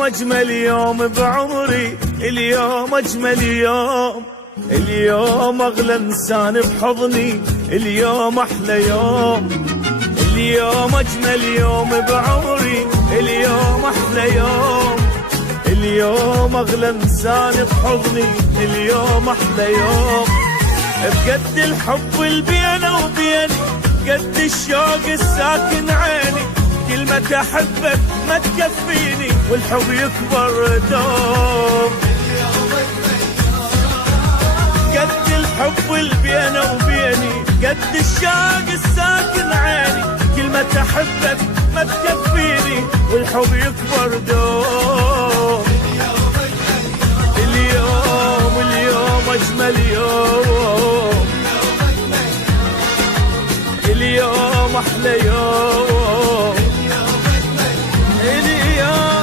اليوم أجمل يوم بعمري، اليوم أجمل يوم، اليوم أغلى إنسان بحضني، اليوم أحلى يوم، اليوم أجمل يوم بعمري، اليوم أحلى يوم، اليوم أغلى إنسان بحضني، اليوم أحلى يوم. بقد الحب اللي بينه وبيني، قد الشوق الساكن عيني، كلمة أحبك ما تكفيني والحب يكبر دوم. قد الحب اللي بينه وبيني، قد الشوق الساكن عيني، كلمة أحبك ما تكفيني والحب يكبر دوم. اليوم اليوم أجمل يوم، اليوم أحلى يوم، اليوم.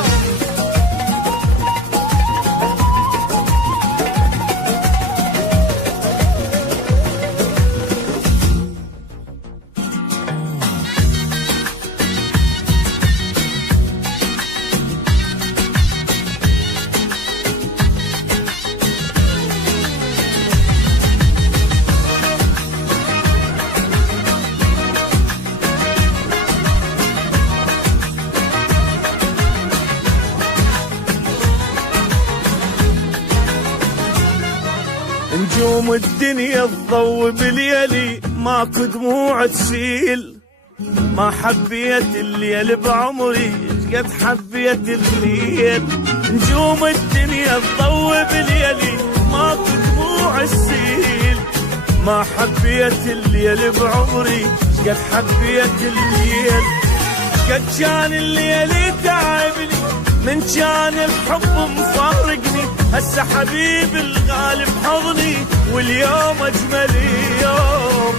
نجوم الدنيا تضوي بليلي، ماكو دموع تسيل، ما حبيت الليل بعمري قد حبيت الليل. نجوم الدنيا تضوي بليلي، ماكو دموع تسيل، ما حبيت الليل بعمري قد حبيت الليل. قد كان الليل تعبني، من كان الحب مفارقني، هسه حبيب الغالب حضني واليوم أجمل يوم.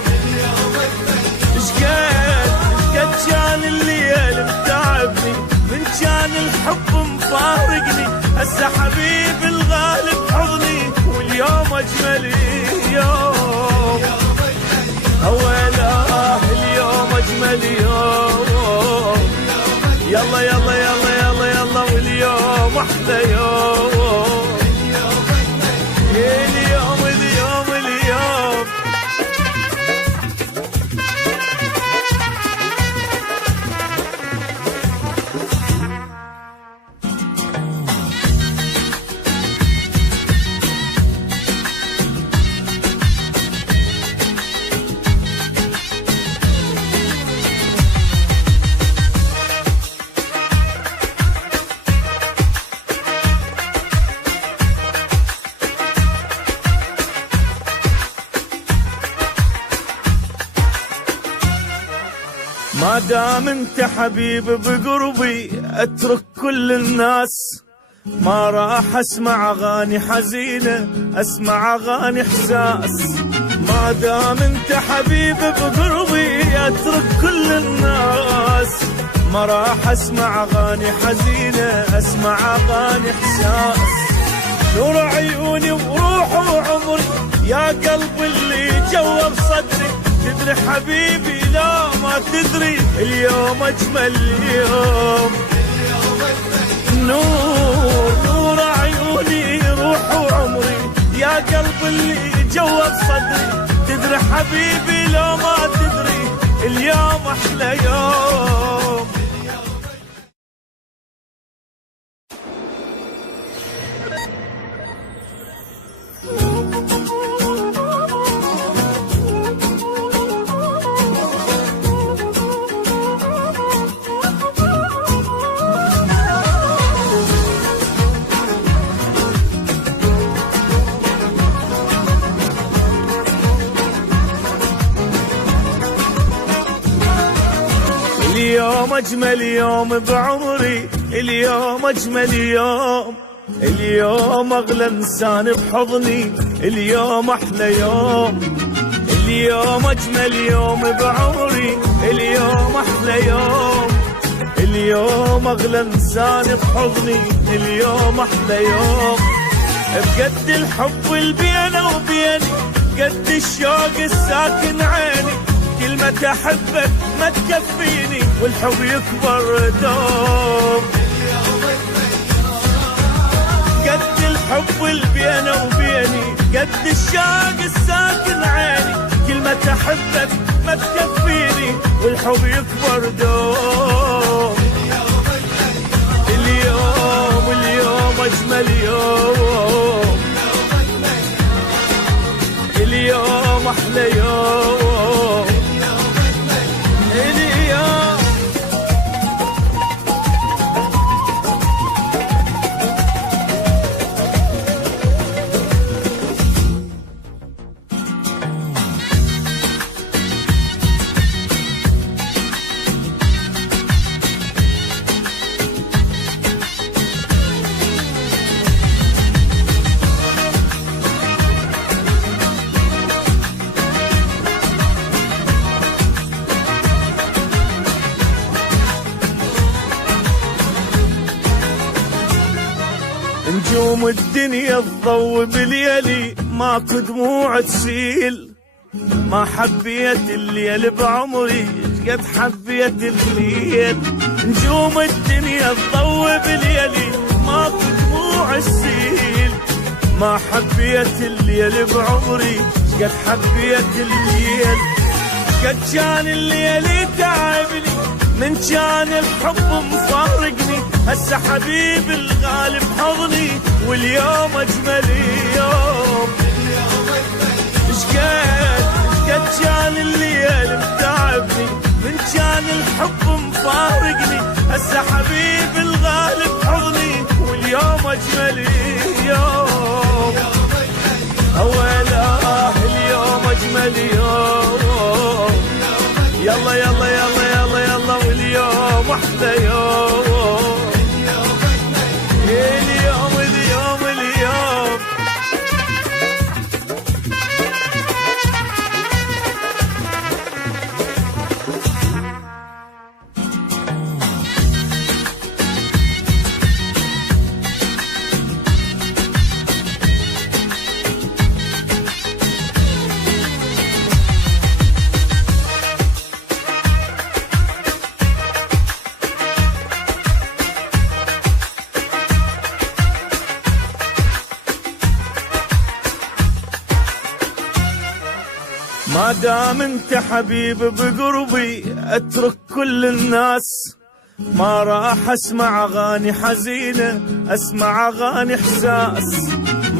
قد كان الليل متعبني، من كان الحب مفارقني، هسه حبيب الغالب حضني واليوم أجمل يوم. أولا اليوم أجمل يوم، يلا يلا يلا يلا يلا، واليوم أحلى يوم، اليوم اليوم اليوم. ما دام انت حبيب بقربي اترك كل الناس، ما راح اسمع اغاني حزينة، اسمع اغاني احساس. ما دام انت حبيب بقربي اترك كل الناس، ما راح اسمع اغاني حزينة، اسمع اغاني احساس. نور عيوني وروح وعمري يا قلبي اللي جوا بصدري، تدري حبيبي لا ما تدري اليوم أجمل يوم. نور عيوني روح وعمري يا قلب اللي جوا بصدري، تدري حبيبي لا ما تدري اليوم أحلى يوم. اليوم أجمل يوم بعمري، اليوم أجمل يوم، اليوم أغلى إنسان بحضني، اليوم أحلى يوم، اليوم أجمل يوم بعمري، اليوم أحلى يوم، اليوم أغلى إنسان بحضني، اليوم أحلى يوم. بقد الحب اللي بينه وبيني، قد الشوق الساكن عيني، كلمة أحبك ما تكفيني والحب يكبر دوم. الحب اللي بينه وبيني قد الشاق الساكن عيني، كلمة أحبك ما تكفيني والحب يكبر دوم. اليوم أجمل يوم، اليوم أحلى يوم، اليوم. نجوم الدنيا تضوي بليلي، ماكو دموع تسيل، ما حبيت الليل بعمري قد حبيت الليل. نجوم الدنيا تضوي بليلي، ماكو دموع تسيل، ما حبيت الليل بعمري قد حبيت الليل. قد كان الليل تعبني من كان الحب مفارقني، هسه حبيب الغالب حضني واليوم اجمل يوم. قد كان الليل متعبني من كان الحب مفارقني، هسه حبيب الغالب حضني واليوم اجمل يوم. اولا اليوم اجمل يوم، يلا يلا يلا يلا يلا واليوم احلى يوم، اليوم اليوم اليوم. ما دام انت حبيب بقربي اترك كل الناس، ما راح اسمع اغاني حزينه اسمع اغاني احساس.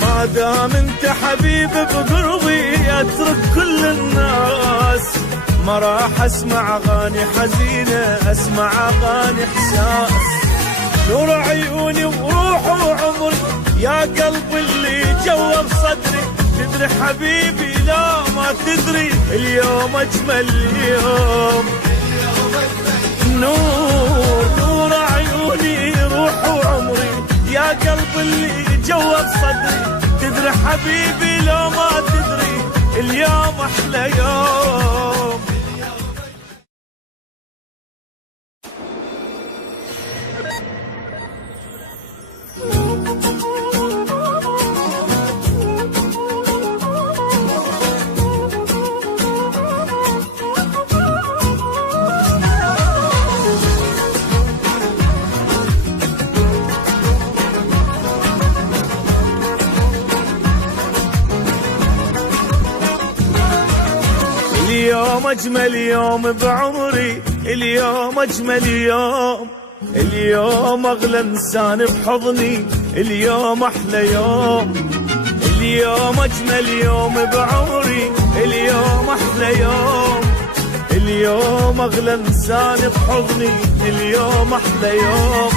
ما دام انت حبيب بقربي اترك كل الناس، ما راح اسمع اغاني حزينه اسمع اغاني احساس. نور عيوني وروح وعمري يا قلب اللي جوا بصدري، تدري حبيبي لا ما تدري اليوم اجمل يوم. نور عيوني روح وعمري يا قلب اللي جوا بصدري، تدري حبيبي لو ما تدري اليوم احلى يوم. اليوم أجمل يوم بعمري، اليوم أجمل يوم، اليوم أغلى إنسان بحضني، اليوم أحلى يوم. اليوم أجمل يوم بعمري، اليوم أحلى يوم، اليوم أغلى إنسان بحضني، اليوم أحلى يوم.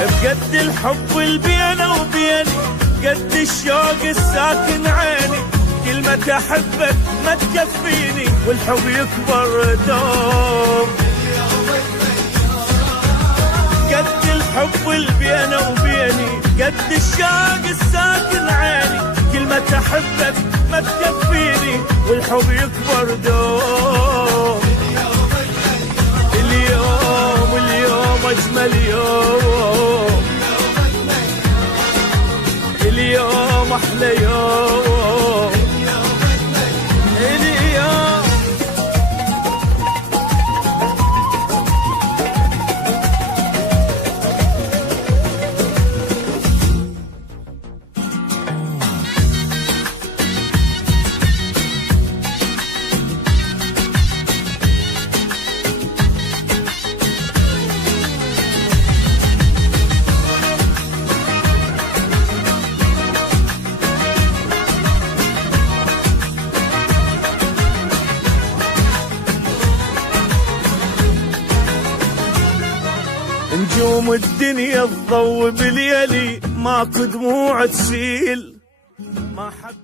بقد الحب اللي بينه وبيني، قد الشوق الساكن عيني، كلمة أحبك ما تكفيني والحب يكبر دوم. قد الحب اللي بينه وبيني، قد الشوق الساكن عيني، كلمة أحبك ما تكفيني والحب يكبر دوم. اليوم أجمل يوم، اليوم أحلى يوم، اليوم. يوم الدنيا تضوي بليلي ماكو دموع تسيل ما حب